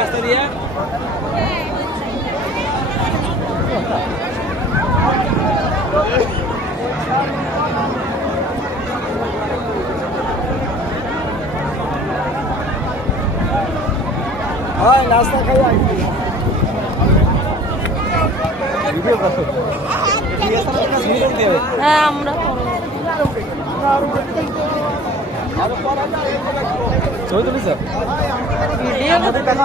রাস্তা দিয়ে হয় নাস্তা খাই হ্যাঁ আমরা ছবি তুলি স্যার আমাদের টাকা